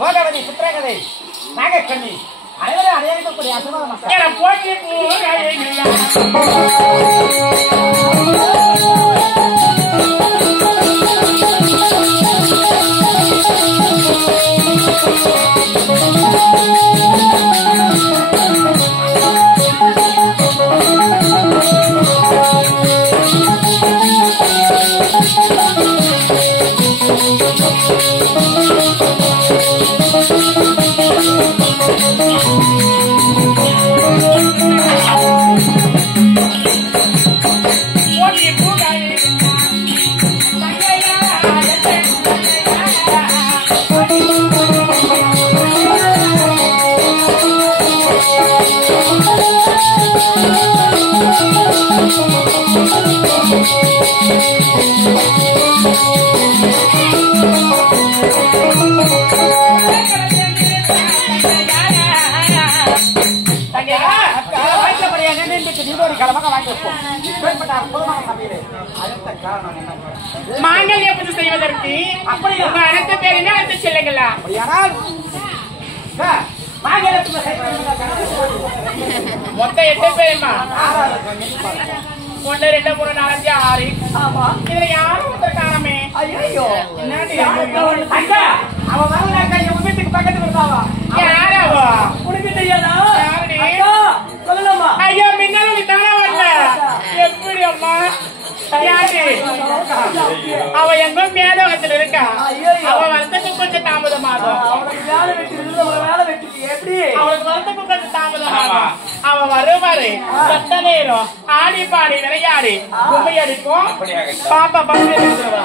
கோதாவரி சித்திரகதை நாகக்கண்ணி அனைவரும் அடையாளக்கூடிய அசமான மக்கள் போட்டி மாங்கல்ய பூஜை செய்வதற்கு அப்படி உங்க அனைத்து பேருமே அழைத்து செல்லுங்களா? மொத்தம் 8 பேருமா? 1 2 3 4 5 6. இதுல யாரும் ஒருத்தர் காணமே. ஐயோ அவ வரலாக்கா என் வீட்டுக்கு பக்கத்துல இருந்தாவா? யாரா அவ? உனக்கு தெரியாதா? சொல்லலாமா? ஐயோ மின்னல் நீ தானே வரல. எப்படி அம்மா? அவ எங்க மேலோகத்துல இருக்கா. அவ வரத்துக்கு கொஞ்சம் தாமதமாகும். அவளுக்கு வரத்துக்கு கொஞ்சம் தாமதமாகும். அவ வருவாரு சட்ட நேரம் ஆடி பாடி விளையாடி கும்மி அடிக்கும். பாப்பா பக்கம் எடுத்துருவா.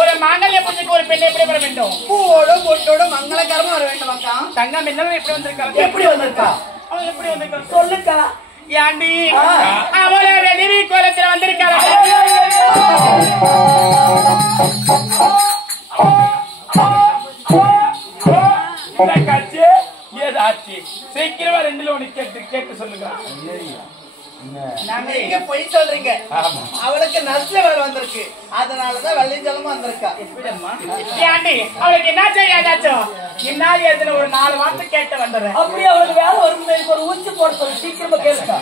ஒரு மாங்கல்ய பூஜைக்கு ஒரு பெண் எப்படி வர வேண்டும்? பூவோடும் பொட்டோடும் மங்களகரமா வர வேண்டும் அக்கா. தங்கம் என்ன எப்படி வந்திருக்கா? எப்படி வந்திருக்கா? அவன் எப்படி வந்திருக்கா சொல்லுக்கா. யாண்டி அவளை ரெடிவி கோலத்துல வந்திருக்கா. ஏதாச்சு சீக்கிரமா 2ல 1 கேட்டு சொல்லுங்க. நீங்க பொய் சொல்றீங்க. அவளுக்கு நர்ஸ் வேற வந்திருக்கு. அதனாலதான் வெள்ளிஞ்சலமா வந்திருக்கா. எப்படிம்மா அவளுக்கு என்ன செய்யாதாச்சும் இன்னால எதுல ஒரு 4 வார்த்தை கேட்டு வந்துடுறேன். அப்படி அவளுக்கு வேலை வரும் ஒரு ஊச்சி போட சொல்லி சீக்கிரமா கேளுக்கா.